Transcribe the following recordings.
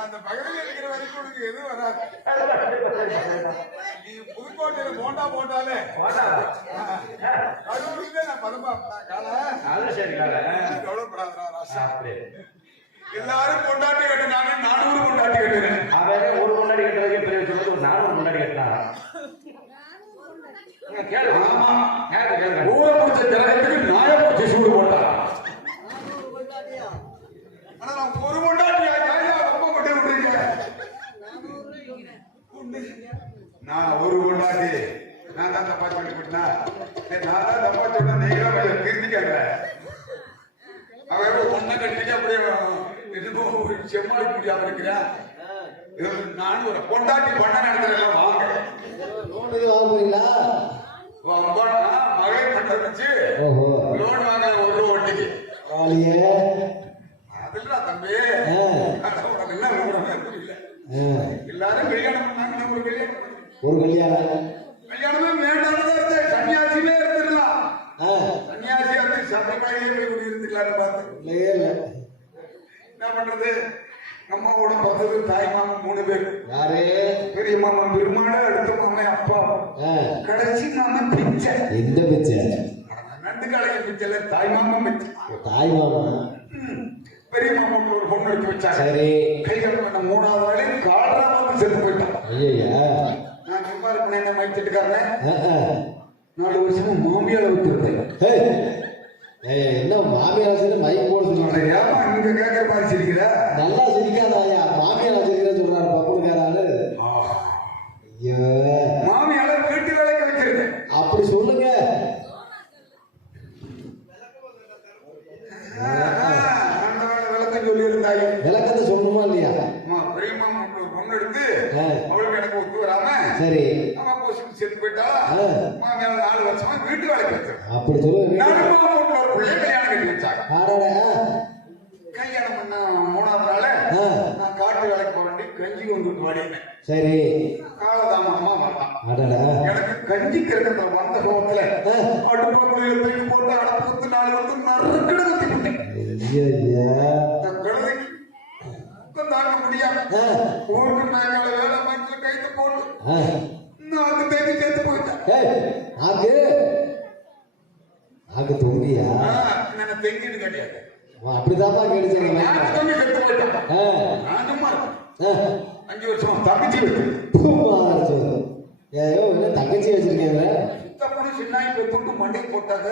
அந்த பகுதியில் இருக்கிற வரைக்கும் உனக்கு எதுவும் வராது. நீ புதுக்கோட்டையில போண்டா போட்டாலே கடவுளுக்கு நான் பரமா கவலைப்படாதா ராசா. எல்லாரும் கொண்டாட்டி கட்டினாங்க, 400 கொண்டாட்டி கட்டுறேன். அவன் ஒரு கொண்டாடி கட்டுறதுக்கு பெரிய சொல்றது 400 கொண்டாடி கட்டினாங்க. ஊரை முடிச்ச ஜனத்துக்கு நாயப்பூச்சி சூடு போட்டா. ஆனா நான் ஒரு கொண்டாட்டி ரொம்ப கொண்டு விடுறீங்க. நான் ஒரு கொண்டாட்டி நான் தான் தப்பா சொல்லி போட்டா. நான் தான் தப்பா சொன்னா நீங்களும் கொஞ்சம் திருந்திக்காங்க. அவன் ஒன்ன கட்டிட்டு அப்படியே எதுவும் செம்மாடி முடியாம இருக்கிறேன். நான் ஒரு கொண்டாட்டி பண்ண நடத்துறேன். வாங்க வாங்குறீங்களா? மகை பண்றதுச்சு லோன் வாங்க ஒரு வட்டிக்கு அதுல தம்பி எல்லாரும் கல்யாணம் பண்ணாங்க. ஒரு கல்யாணம் கல்யாணமே வேண்டாம், சன்னியாசியே இருந்துடலாம். சன்னியாசி வந்து சபரிமலையே போய் குடியிருந்துக்கலான்னு பார்த்து என்ன பண்றது? அம்மாவோட பக்கத்து தாய் மாமா 3 பேர். யாரு? பெரிய மாமா பெருமாள், அடுத்த மாமா அப்பா, கடைசி மாமா பிச்சை. எந்த பிச்சை? நண்டு காலைய பிச்சைல தாய் மாமா பிச்சை. தாய் மாமா பெரிய மாமாவுக்கு ஒரு பொண்ணு எடுத்து வச்சாங்க. சரி, கைகள் பண்ண 3வது நாளே காலராம செத்து போயிட்டான். ஐயா நான் சும்மா இருப்பேன், என்ன மைச்சிட்டுக்காரன் 4 வருஷமா மாமியால விட்டுருந்தேன். என்ன மாமியார் ஆசிரியர் மைக் போட சொல்லுவாங்க. இங்க கேட்கற மாதிரி சிரிக்கிற? நல்லா சிரிக்காதாயா, மாமியார் ஆசிரியர் சொல்றாரு பப்புக்காராரு. ஐயோ, மாமியால வீட்டு வேலைக்கு வச்சிருந்தேன். அப்படி சொல்லுங்க. விளக்கம் சொல்லி இருந்தாங்க. விளக்கத்தை சொல்லணுமா இல்லையா? பெரிய மாமா பொண்ணு எடுத்து அவளுக்கு எனக்கு ஒத்து வராம சரி அம்மா போஷன் செத்து போயிட்டா. மாமியால 4 வருஷமா வீட்டு வேலைக்கு வச்சேன். அப்படி சொல்லுங்க. ஒரு பிள்ளை கல்யாணம் கட்டி வச்சாங்க. கல்யாணம் பண்ண 3வது நாள் நான் காட்டு வேலைக்கு போறேன். கஞ்சி கொண்டு வாடினேன். சரி, காலதாமமா வந்தான். எனக்கு கஞ்சி கிடக்கிற வந்த கோபத்துல அடுப்பு குளியில தூக்கி போட்டு அடப்பு 4 வந்து நறுக்கிட கத்தி விட்டேன். தாங்க முடியாம ஊருக்கு மேல வேலை மனசுல கைத்து போட்டு நான் வந்து தேடி சேர்த்து போயிட்டேன். ஆக்கு தொங்கியா? நான் தெங்கிட்டு கிடையாது. அப்படிதாப்பா கேடுச்சேன். தம்பி செத்து போயிட்டான். நான் சும்மா 5 வருஷமா தங்கச்சி வச்சு ஏயோ என்ன தங்கச்சி வச்சிருக்கீங்க? சுத்தப்படி சின்னாய் பெற்று மண்டை போட்டாங்க.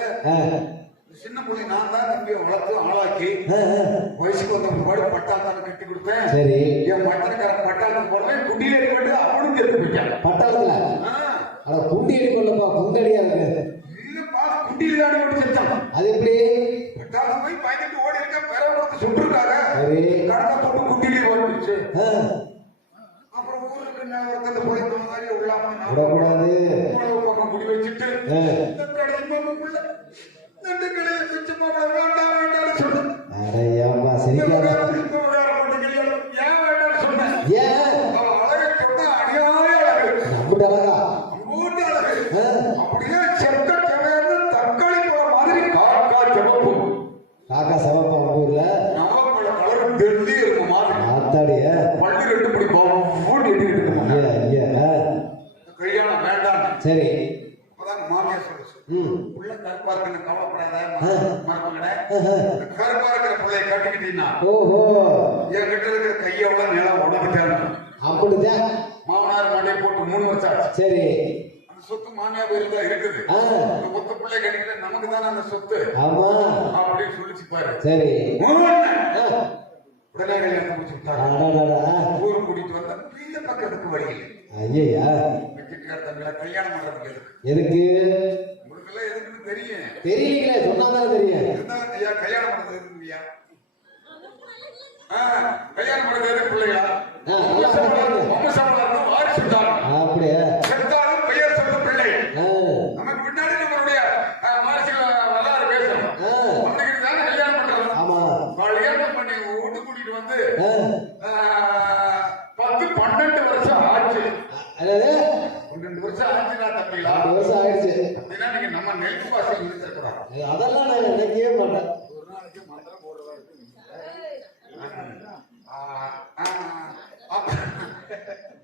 சின்ன பிள்ளை நான் தான் தம்பியை வளர்த்து ஆளாக்கி வயசுக்கு வந்த பாடு பட்டாளத்தான கட்டி கொடுத்தேன். சரி, என் மட்டனக்காரன் பட்டாளத்துக்கு போனேன். குண்டியில போட்டு அவனும் சேர்த்து போயிட்டான். பட்டாளத்துல அட குண்டியடி கொள்ளப்பா, குண்டடியா இருக்கு. இல்லப்பா, குண்டியில தாடி போட்டு செத்தான். அது எப்படி? பட்டாளம் போய் பயந்துட்டு ஓடி இருக்க பெற கொடுத்து சுட்டுருக்காங்க. கடலை போட்டு குண்டியிலே ஓடிச்சு. அப்புறம் ஊருக்கு ஒருத்தர் பிள்ளை மாதிரி உள்ளாம விடக்கூடாது பக்கம் குடி வச்சுட்டு காக்கா சவப்பா ஊர்ல டெல்லி இருக்கும் ஆத்தாடிய பள்ளி 2 படி போவோம். கல்யாணம் வேண்டாம். சரி, மாமியார் சொல்லுச்சு உள்ள கருப்பா இருக்குன்னு கவலைப்படாத கருப்பா இருக்கிற பிள்ளைய கட்டிக்கிட்டீங்கன்னா என் கிட்ட இருக்கிற கையோட நிலம் உடம்புட்டாங்க. அப்படிதான் மாமனார் மண்டையை போட்டு 3 வருஷம் ஆச்சு. சரி, அந்த சொத்து மாமியார் பேருக்கு தான் இருக்குது. மொத்த பிள்ளை கட்டிக்கிட்ட நமக்கு தானே அந்த சொத்து. ஆமா அப்படின்னு சொல்லிச்சு பாரு. சரி, உடனே கல்யாணம் முடிச்சு விட்டாங்க. ஊருக்கு கூட்டிட்டு வந்தா இந்த பக்கத்துக்கு வழியில் ஐயா கல்யாணம் பண்றதுக்கு எதுக்கு? உங்களுக்கு எல்லாம் எதுக்குன்னு தெரியும். தெரியல, சொன்னாதான் தெரியும். ஐயா கல்யாணம் பண்றது எதுக்குயா? கல்யாணம் பண்றது எதுக்கு பிள்ளையா? அப்படியே செத்தாலும் பெயர் சொல்லும் பிள்ளை. நமக்கு பின்னாடி நம்மளுடைய வாரிசுகள் சொல்லி தரக்கூடாது. அதெல்லாம் நான் நினைக்கவே மாட்டேன். ஒரு நாளைக்கு மந்திரம் போடுறதா இருக்கு.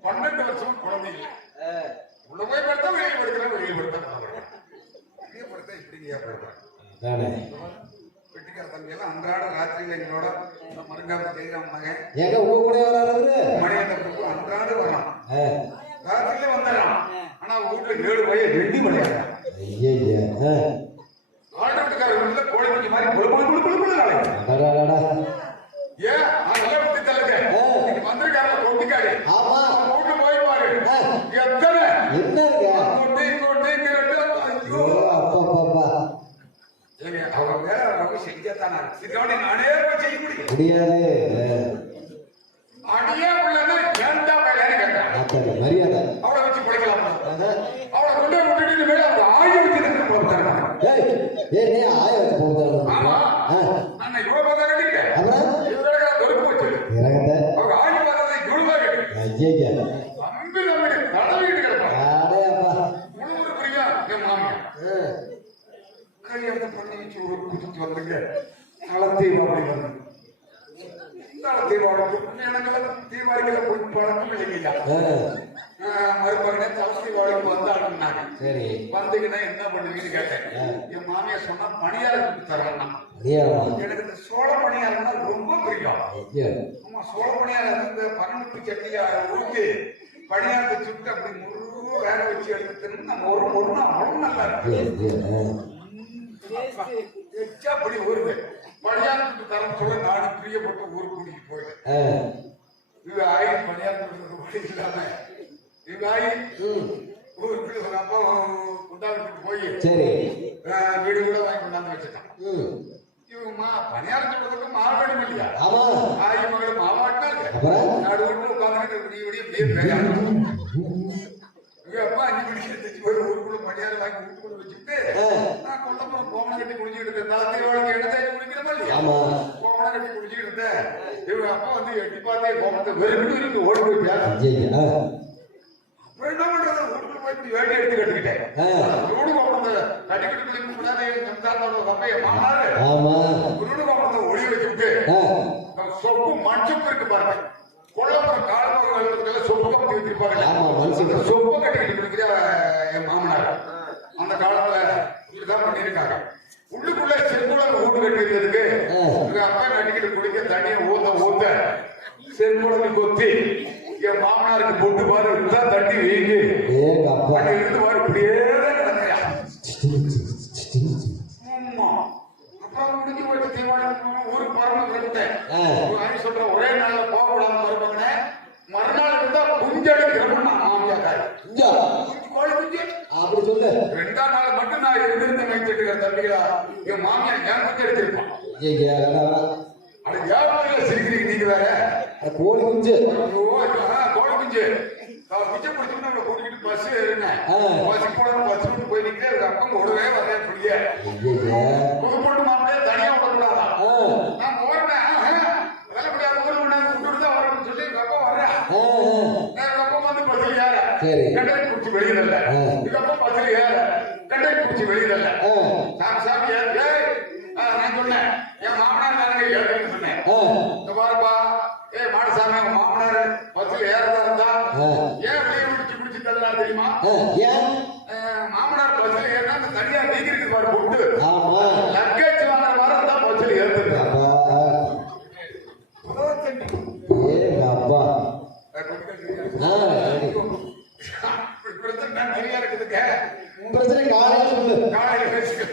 பன்னெண்டு வருஷம் குழந்தைங்க உள்ள போய் படுத்தா வெளியே படுக்கிறேன், வெளியே படுத்தா வெளியே படுத்தா இப்படிங்க படுக்கிறேன். வெட்டிக்கார தம்பியெல்லாம் அன்றாட ராத்திரியில எங்களோட மருங்காம ஜெயராம் மகன் ஏங்க உங்க கூட வராது மணியண்டப்புக்கு அன்றாட வரான். ராத்திரியில வந்துடுறான். ஆனா வீட்டுல 7 வயது 2 மணி ஆகிறான். ஆடு வீட்டுக்கார வீட்டுல கோழி குஞ்சு மாதிரி குழு குழு குழு குழு குழு நாளைக்கு ஏன் நல்லா விட்டு தள்ளுங்க. வந்திருக்காரு கொட்டிக்காரு வீட்டு போய் பாரு எத்தனை கொட்டி கொட்டிங்கிறது. அவங்க வேற அவங்க செஞ்சாத்தானா சித்தோட நானே போய் செய்ய முடியாது. அடியே உள்ளது ஏன்டா வேலைன்னு கேட்டான். மரியாதை அவளை வச்சு பிடிக்கலாமா? அவளை கொண்டு விட்டுட்டு மேல அவங்க ஆய வச்சு போட்டாங்க. ஆய வச்சு போட்டாங்க. ஆமா நான் இவ்வளவு பார்த்தா கட்டிக்கிட்டேன். இவரோட தொடுப்பு வச்சு அவங்க ஆய பார்த்ததை இவ்வளவு கட்டி அம்பி நம்முடைய தடவிட்டு கிடப்பாங்க. முழு பிரியா என் மாமியா கல்யாணத்தை பண்ணி வச்சு ஒரு குடிச்சு வந்துங்க தீபாவளி வந்து தீபாவளி எனக்கெல்லாம் தீபாவளிகளை போய் பழக்கம் இல்லைங்களா? மறுபடியும் தலை தீபாவளிக்கு வந்தாடுனாங்க. வந்துக்கினா என்ன பண்ணுவீங்கன்னு கேட்டேன். என் மாமியா சொன்னா பணியாரம் தரேன்னா எனக்கு இந்த சோழ பணியாரம்னா ரொம்ப பிடிக்கும். ஆமா சோழ பணியாரம் இந்த பன்னெண்டு சட்டியா ஊற்றி பணியாரத்தை சுட்டு அப்படி முழு வேக வச்சு எடுத்துன்னு நம்ம ஒரு நாள் அவ்வளவு நல்லா இருக்கு. அப்படி ஊருக்கு பணியாரத்துக்கு தரம் சொல்ல நாடு பிரியப்பட்டு ஊருக்கு கூட்டிட்டு போயிட்டேன். இது ஆயி பணியாரத்துக்கு இல்லாம இது ஆயி ஊருக்கு அப்பா கொண்டாடுறதுக்கு போய் வீடு கூட வாங்கி கொண்டாந்து வச்சுட்டான். இவங்க பணியாரத்துக்கு மாவட்டம் இல்லையா? ஆயி மகளும் மாவட்டம் நாடு வீட்டு உட்காந்துட்டு விடிய அப்பா 5 மணிக்கு எடுத்து போய் ஊருக்குள்ள பணியாரம் வாங்கி வீட்டுக்குள்ள வச்சுட்டு நான் கொல்லப்புறம் கோமனை கட்டி குடிச்சுட்டு இருந்தேன். தலைவாளுக்கு எடுத்து குடிக்கிறமா இல்லையா? கோமனை கட்டி குடிச்சுட்டு இருந்தேன். இவங்க அப்பா வந்து எட்டி பார்த்தே கோமத்தை வெறும் இருக்கு ஓடி போயிட்டேன். அப்புறம் என்ன பண்றது? வீட்டுக்குள்ள போய் இப்படி வேட்டி எடுத்து கட்டிக்கிட்டேன். வீடு கோமத்தை கட்டிக்கிட்டு முன்னாடி சம்சாரத்தோட தம்பைய மாமாரு வீடு கோமத்தை ஒளி வச்சுட்டு சொப்பு மஞ்சப்பு இருக்கு பாருங்க. கொல்லப்புறம் காலமாக சொப்பு கட்டி வச்சிருப்பாங்க. சொப்பு கட்டிக்கிட்டு இருக்கிற என் மாமனார் அந்த காலத்துல இப்படிதான் பண்ணிருக்காங்க. உள்ளுக்குள்ள செங்குளம் ஊட்டு கட்டிக்கிறதுக்கு எங்க அப்பா கட்டிக்கிட்டு குடிக்க தண்ணியை ஊத்த செங்குளம் கொத்தி என் மாமனாருக்கு பொட்டு பாரு இதுதான் தண்ணி வீங்கி இருந்து பாரு இப்படியே கிடக்கையா. அப்புறம் முடிஞ்சு போயிட்டு தீவாளி ஊருக்கு பரம விட்டேன். சொல்ற ஒரே நாள்ல போகக்கூடாது மறுபடிய மறுநாள் இருந்தா குஞ்சடி கிரமம் மாமியாக்காரு கோழி குஞ்சு அப்படி சொல்லு. 2ஆம் நாள் மட்டும் நான் இருந்திருந்த மைத்திட்டு தம்பிகளா என் மாமியா ஏன் குஞ்சு எடுத்திருப்பான். அது வியாபாரில சிரிக்கிறீங்க நீங்க வேற கோழி குஞ்சு கோழி குஞ்சு குஞ்சை பிடிச்சோம்னா நம்மளை கூட்டிக்கிட்டு பஸ் ஏறினேன். பஸ் போட்டு போய் நிற்க அப்பம் விடவே வரேன். புரிய புதுப்பொண்ணு மாப்பிளைய தனியா விடக்கூடாதா? நான் போறேன் வேலை முடியாது ஊருக்கு விட்டுட்டு தான் வரணும்னு சொல்லி எங்க அப்பா வர்றேன். எங்க அப்பா வந்து பஸ்ல ஏற கண்டை பிடிச்சி வெளியிடல. எங்க அப்பா பஸ்ல ஏற கண்டை பிடிச்சி வெளியிடல. சாமி நான் சொன்னேன் என் மாமனார் தானங்க ஏறுன்னு சொன்னேன். பாருப்பா மாடசாமி உங்க மாமனார் பஸ்ல ஏறதா இருந்தா ஏன் வெளியே பிடிச்சி தரலாம் தெரியுமா? மாமனார் பஸ்ல ஏறினா அந்த தனியா நீங்கிருக்கு பாரு போட்டு லக்கேஜ் வாங்குற வாரம் தான் பஸ்ல ஏறுறாங்க. நிறைய இருக்குதுங்க பிரச்சனை. காலையில சொல்லு காலையில பேசுங்க.